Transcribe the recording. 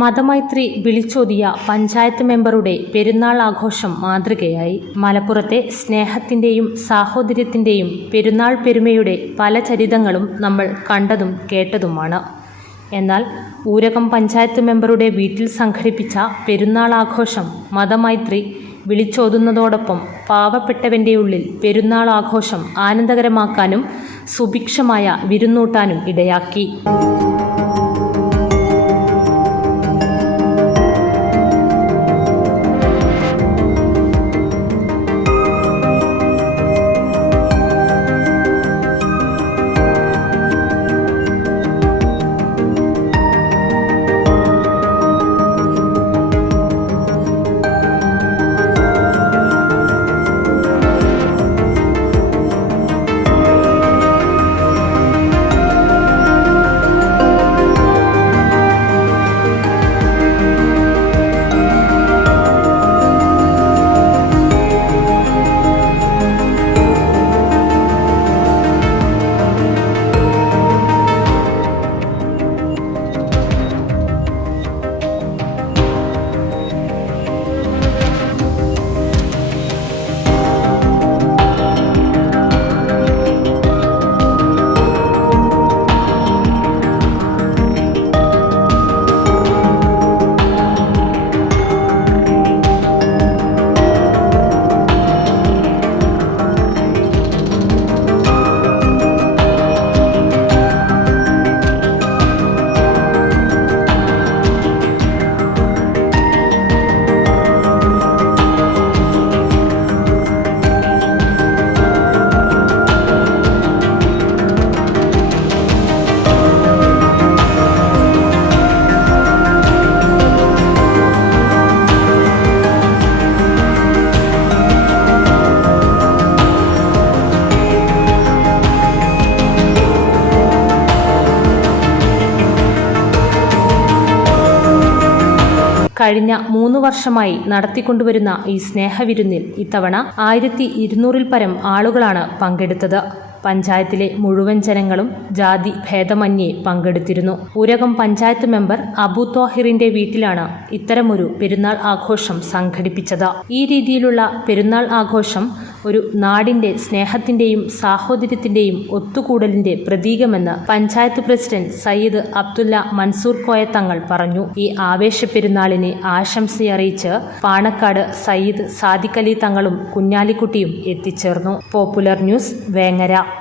മതമൈത്രി വിളിച്ചോതിയ പഞ്ചായത്ത് മെമ്പറുടെ പെരുന്നാൾ ആഘോഷം മാതൃകയായി. മലപ്പുറത്തെ സ്നേഹത്തിൻ്റെയും സാഹോദര്യത്തിൻ്റെയും പെരുന്നാൾ പെരുമയുടെ പല ചരിതങ്ങളും നമ്മൾ കണ്ടതും കേട്ടതുമാണ്. എന്നാൽ ഊരകം പഞ്ചായത്ത് മെമ്പറുടെ വീട്ടിൽ സംഘടിപ്പിച്ച പെരുന്നാൾ ആഘോഷം മതമൈത്രി വിളിച്ചോതുന്നതോടൊപ്പം പാവപ്പെട്ടവൻ്റെ ഉള്ളിൽ പെരുന്നാൾ ആഘോഷം ആനന്ദകരമാക്കാനും സുഭിക്ഷമായ വിരുന്നൂട്ടാനും ഇടയാക്കി. കഴിഞ്ഞ 3 വർഷമായി നടത്തിക്കൊണ്ടുവരുന്ന ഈ സ്നേഹവിരുന്നിൽ ഇത്തവണ 1200-ൽ പരം ആളുകളാണ് പങ്കെടുത്തത്. പഞ്ചായത്തിലെ മുഴുവൻ ജനങ്ങളും ജാതി ഭേദമന്യേ പങ്കെടുത്തിരുന്നു. ഊരകം പഞ്ചായത്ത് മെമ്പർ അബു ത്വാഹിറിന്റെ വീട്ടിലാണ് ഇത്തരമൊരു പെരുന്നാൾ ആഘോഷം സംഘടിപ്പിച്ചത്. ഈ രീതിയിലുള്ള പെരുന്നാൾ ആഘോഷം ഒരു നാടിന്റെ സ്നേഹത്തിന്റെയും സാഹോദര്യത്തിന്റെയും ഒത്തുകൂടലിന്റെ പ്രതീകമെന്ന് പഞ്ചായത്ത് പ്രസിഡന്റ് സയ്യിദ് അബ്ദുല്ല മൻസൂർ കോയ തങ്ങൾ പറഞ്ഞു. ഈ ആവേശ പെരുന്നാളിനെ ആശംസയറിയിച്ച് പാണക്കാട് സയ്യിദ് സാദിഖ് അലി തങ്ങളും കുഞ്ഞാലിക്കുട്ടിയും എത്തിച്ചേർന്നു. Popular news, Vengara.